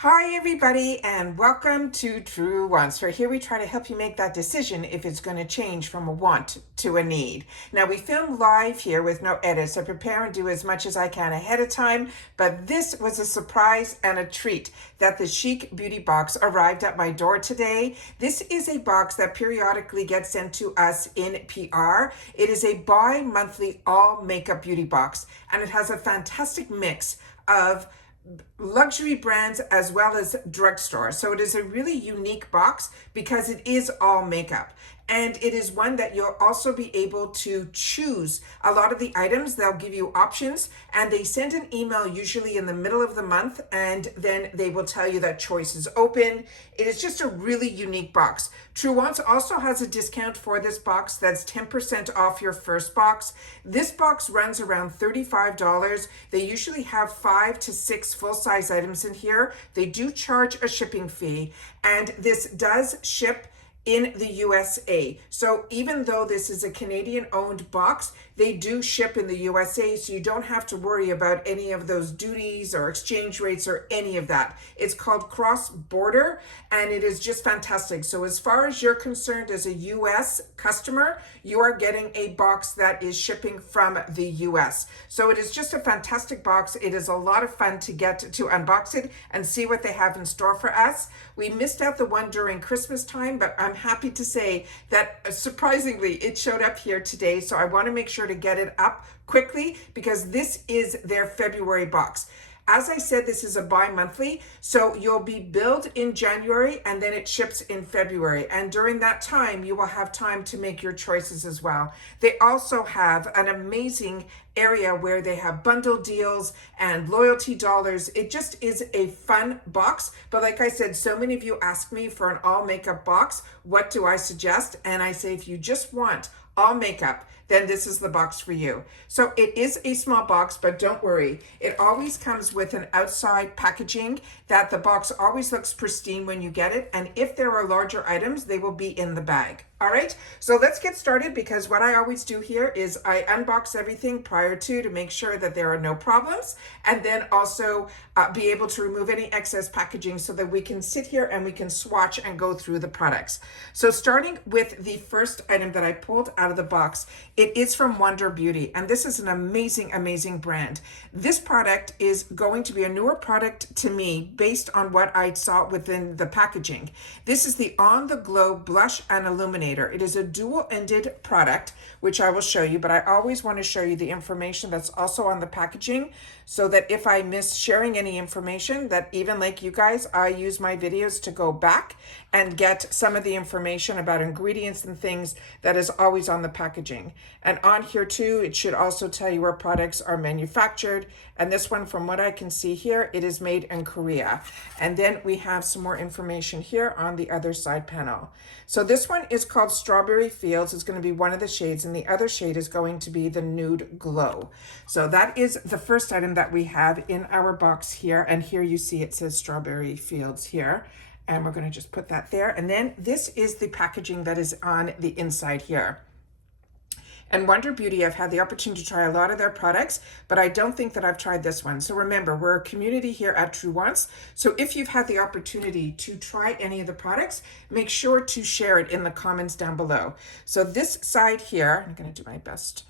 Hi everybody and welcome to Truewants, where here we try to help you make that decision if it's going to change from a want to a need. Now we film live here with no edits, so prepare and do as much as I can ahead of time, but this was a surprise and a treat that the Chic beauty box arrived at my door today. This is a box that periodically gets sent to us in PR. It is a bi-monthly all makeup beauty box, and it has a fantastic mix of luxury brands as well as drugstore. So it is a really unique box because it is all makeup. And it is one that you'll also be able to choose a lot of the items. They'll give you options, and they send an email usually in the middle of the month, and then they will tell you that choice is open. It is just a really unique box. Truewants also has a discount for this box that's 10% off your first box. This box runs around $35. They usually have 5 to 6 full-size items in here. They do charge a shipping fee, and this does ship in the USA. So even though this is a Canadian owned box, they do ship in the USA, so you don't have to worry about any of those duties or exchange rates or any of that. It's called cross-border, and it is just fantastic. So as far as you're concerned as a US customer, you are getting a box that is shipping from the US. So it is just a fantastic box. It is a lot of fun to get to unbox it and see what they have in store for us. We missed out the one during Christmas time, but I'm happy to say that surprisingly it showed up here today. So I want to make sure to get it up quickly because this is their February box. As I said, this is a bi-monthly, so you'll be billed in January and then it ships in February. And during that time, you will have time to make your choices as well. They also have an amazing area where they have bundle deals and loyalty dollars. It just is a fun box. But like I said, so many of you ask me for an all makeup box. What do I suggest? And I say, if you just want all makeup, then this is the box for you. So it is a small box, but don't worry. It always comes with an outside packaging that the box always looks pristine when you get it. And if there are larger items, they will be in the bag. All right, so let's get started because what I always do here is I unbox everything prior to make sure that there are no problems, and then also be able to remove any excess packaging so that we can sit here and we can swatch and go through the products. So starting with the first item that I pulled out of the box, it is from Wonder Beauty, and this is an amazing, amazing brand. This product is going to be a newer product to me based on what I saw within the packaging. This is the On the Glow Blush and Illuminator. It is a dual-ended product, which I will show you, but I always want to show you the information that's also on the packaging so that if I miss sharing any information, that even like you guys, I use my videos to go back and get some of the information about ingredients and things that is always on the packaging. And on here too, it should also tell you where products are manufactured. And this one, from what I can see here, it is made in Korea. And then we have some more information here on the other side panel. So this one is called Strawberry Fields. It's going to be one of the shades, and the other shade is going to be the Nude Glow. So that is the first item that we have in our box here. And here you see it says Strawberry Fields here. And we're going to just put that there. And then this is the packaging that is on the inside here. And Wonder Beauty, I've had the opportunity to try a lot of their products, but I don't think that I've tried this one. So remember, we're a community here at Truewants. So if you've had the opportunity to try any of the products, make sure to share it in the comments down below. So this side here, I'm going to do my best,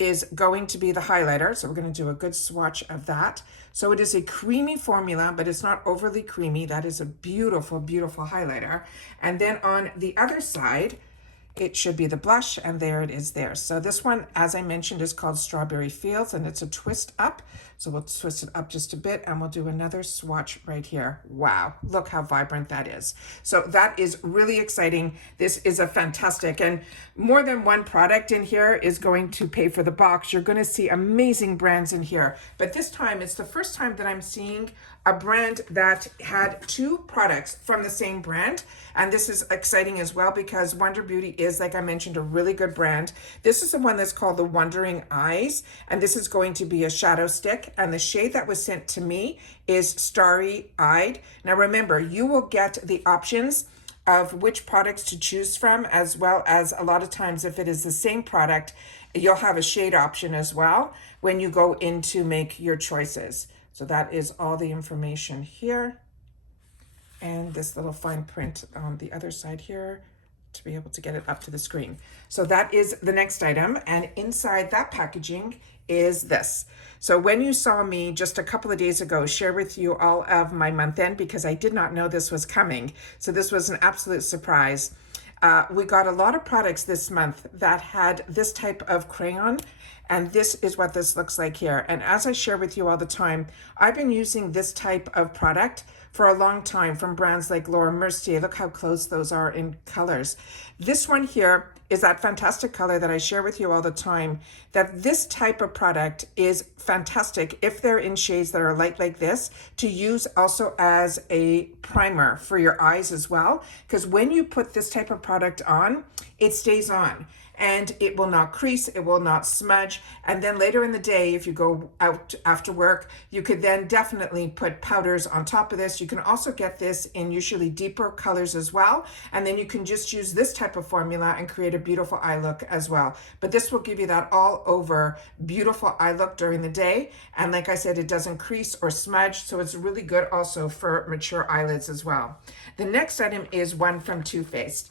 is going to be the highlighter. So we're going to do a good swatch of that. So it is a creamy formula, but it's not overly creamy. That is a beautiful, beautiful highlighter. And then on the other side, it should be the blush, and there it is there. So this one, as I mentioned, is called Strawberry Fields, and it's a twist up. So we'll twist it up just a bit, and we'll do another swatch right here. Wow, look how vibrant that is. So that is really exciting. This is a fantastic, and more than one product in here is going to pay for the box. You're going to see amazing brands in here. But this time, it's the first time that I'm seeing a brand that had 2 products from the same brand. And this is exciting as well because Wonder Beauty is, like I mentioned, a really good brand. This is the one that's called the Wondering Eyes, and this is going to be a shadow stick. And the shade that was sent to me is Starry Eyed. Now remember, you will get the options of which products to choose from, as well as a lot of times if it is the same product, you'll have a shade option as well when you go in to make your choices. So that is all the information here. And this little fine print on the other side here to be able to get it up to the screen. So that is the next item. And inside that packaging is this. So when you saw me just a couple of days ago share with you all of my month end, because I did not know this was coming, so this was an absolute surprise. We got a lot of products this month that had this type of crayon, and this is what this looks like here. And as I share with you all the time, I've been using this type of product for a long time from brands like Laura Mercier. Look how close those are in colors. This one here is that fantastic color that I share with you all the time, that this type of product is fantastic if they're in shades that are light like this, to use also as a primer for your eyes as well. Because when you put this type of product on, it stays on. And it will not crease, it will not smudge. And then later in the day, if you go out after work, you could then definitely put powders on top of this. You can also get this in usually deeper colors as well. And then you can just use this type of formula and create a beautiful eye look as well. But this will give you that all over beautiful eye look during the day. And like I said, it doesn't crease or smudge. So it's really good also for mature eyelids as well. The next item is one from Too Faced.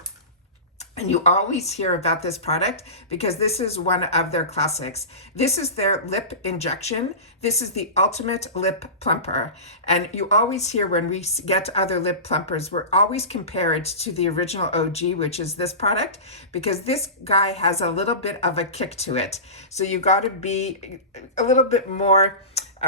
And you always hear about this product because this is one of their classics. This is their lip injection. This is the ultimate lip plumper. And you always hear when we get other lip plumpers, we're always compared to the original OG, which is this product, because this guy has a little bit of a kick to it. So you got to be a little bit more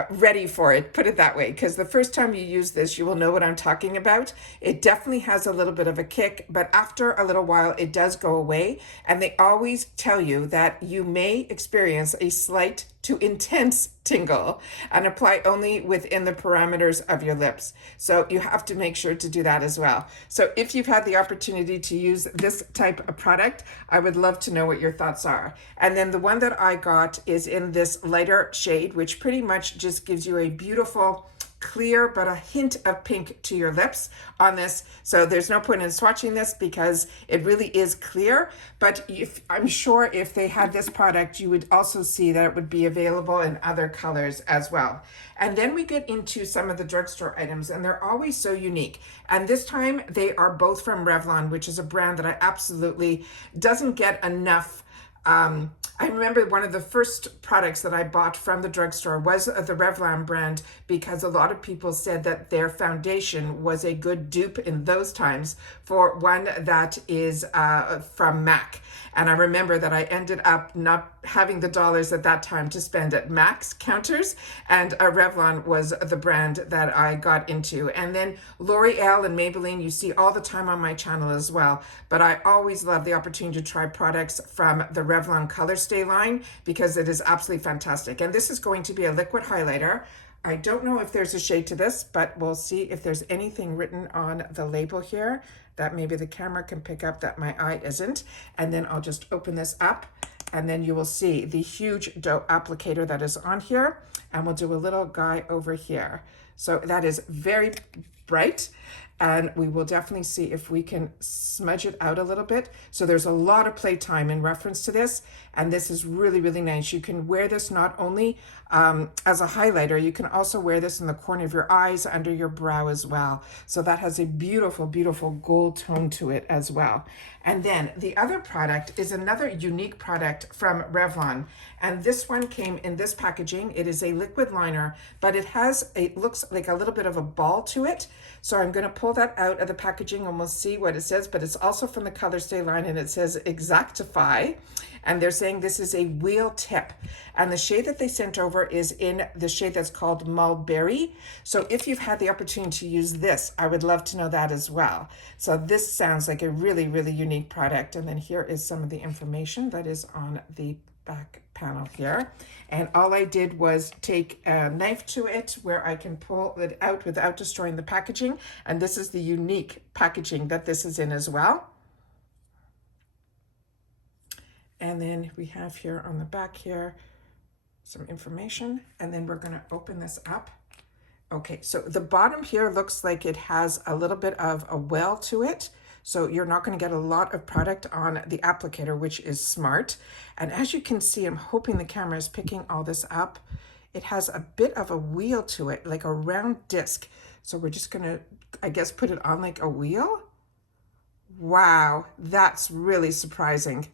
ready for it, put it that way, because the first time you use this, you will know what I'm talking about. It definitely has a little bit of a kick, but after a little while, it does go away. And they always tell you that you may experience a slight to intense tingle and apply only within the parameters of your lips. So you have to make sure to do that as well. So if you've had the opportunity to use this type of product, I would love to know what your thoughts are. And then the one that I got is in this lighter shade, which pretty much just gives you a beautiful clear but a hint of pink to your lips on this. So there's no point in swatching this because it really is clear. But I'm sure if they had this product, you would also see that it would be available in other colors as well. And then we get into some of the drugstore items, and they're always so unique. And this time they are both from Revlon, which is a brand that I absolutely doesn't get enough. I remember one of the first products that I bought from the drugstore was the Revlon brand, because a lot of people said that their foundation was a good dupe in those times for one that is from MAC. And I remember that I ended up not having the dollars at that time to spend at MAC's counters, and Revlon was the brand that I got into. And then L'Oreal and Maybelline you see all the time on my channel as well. But I always love the opportunity to try products from the Revlon Color Stay line because it is absolutely fantastic. And this is going to be a liquid highlighter. I don't know if there's a shade to this, but we'll see if there's anything written on the label here that maybe the camera can pick up that my eye isn't. And then I'll just open this up, and then you will see the huge dough applicator that is on here. And we'll do a little guy over here. So that is very bright. And we will definitely see if we can smudge it out a little bit. So there's a lot of playtime in reference to this. And this is really, really nice. You can wear this not only as a highlighter, you can also wear this in the corner of your eyes, under your brow as well. So that has a beautiful, beautiful gold tone to it as well. And then the other product is another unique product from Revlon. And this one came in this packaging. It is a liquid liner, but it looks like a little bit of a ball to it. So I'm going to pull that out of the packaging and we'll see what it says, but it's also from the Color Stay line, and it says Exactify. And they're saying this is a wheel tip. And the shade that they sent over is in the shade that's called Mulberry. So if you've had the opportunity to use this, I would love to know that as well. So this sounds like a really, really unique product. And then here is some of the information that is on the back panel here. And all I did was take a knife to it where I can pull it out without destroying the packaging. And this is the unique packaging that this is in as well. And then we have here on the back here some information, and then we're going to open this up. Okay, so the bottom here looks like it has a little bit of a well to it. So you're not going to get a lot of product on the applicator, which is smart. And as you can see, I'm hoping the camera is picking all this up. it has a bit of a wheel to it, like a round disc. So we're just gonna, I guess, put it on like a wheel. Wow, that's really surprising.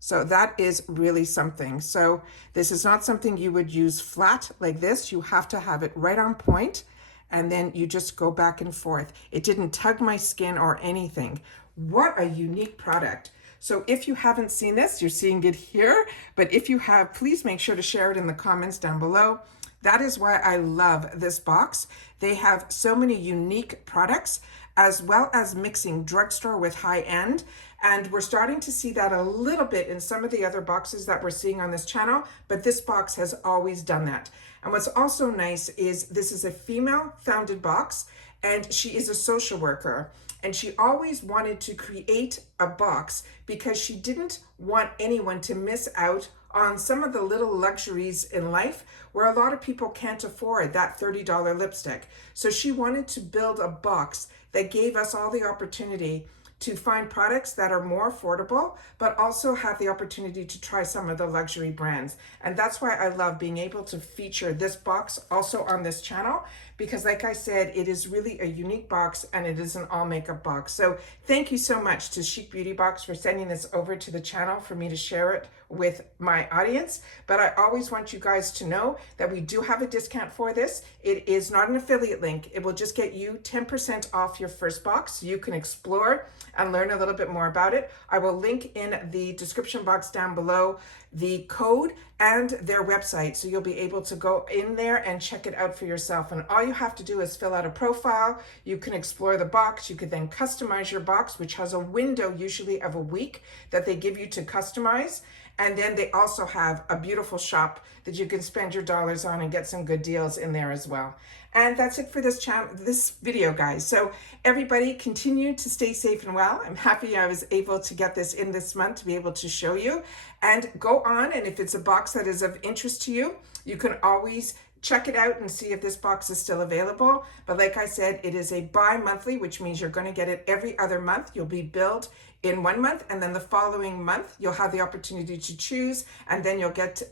So that is really something. So this is not something you would use flat like this. You have to have it right on point, and then you just go back and forth. It didn't tug my skin or anything. What a unique product. So if you haven't seen this, you're seeing it here, but if you have, please make sure to share it in the comments down below. That is why I love this box. They have so many unique products, as well as mixing drugstore with high-end. And we're starting to see that a little bit in some of the other boxes that we're seeing on this channel, but this box has always done that. And what's also nice is this is a female-founded box, and she is a social worker. And she always wanted to create a box because she didn't want anyone to miss out on some of the little luxuries in life where a lot of people can't afford that $30 lipstick. So she wanted to build a box that gave us all the opportunity to find products that are more affordable, but also have the opportunity to try some of the luxury brands. And that's why I love being able to feature this box also on this channel, because like I said, it is really a unique box and it is an all makeup box. So thank you so much to Chic Beauty Box for sending this over to the channel for me to share it with my audience. But I always want you guys to know that we do have a discount for this. It is not an affiliate link. It will just get you 10% off your first box. So you can explore and learn a little bit more about it. I will link in the description box down below the code and their website, so you'll be able to go in there and check it out for yourself. And all you have to do is fill out a profile. You can explore the box. You could then customize your box, which has a window usually of a week that they give you to customize. And then they also have a beautiful shop that you can spend your dollars on and get some good deals in there as well. And that's it for this channel, this video, guys. So everybody continue to stay safe and well. I'm happy I was able to get this in this month to be able to show you. And go on, and if it's a box that is of interest to you, you can always check it out and see if this box is still available. But like I said, it is a bi-monthly, which means you're going to get it every other month. You'll be billed in 1 month, and then the following month you'll have the opportunity to choose, and then you'll get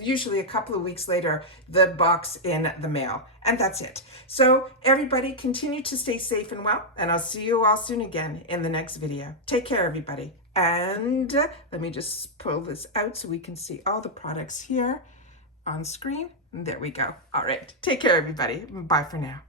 usually a couple of weeks later the box in the mail. And that's it. So everybody continue to stay safe and well, and I'll see you all soon again in the next video. Take care, everybody. And let me just pull this out so we can see all the products here on screen. There we go. All right. Take care, everybody. Bye for now.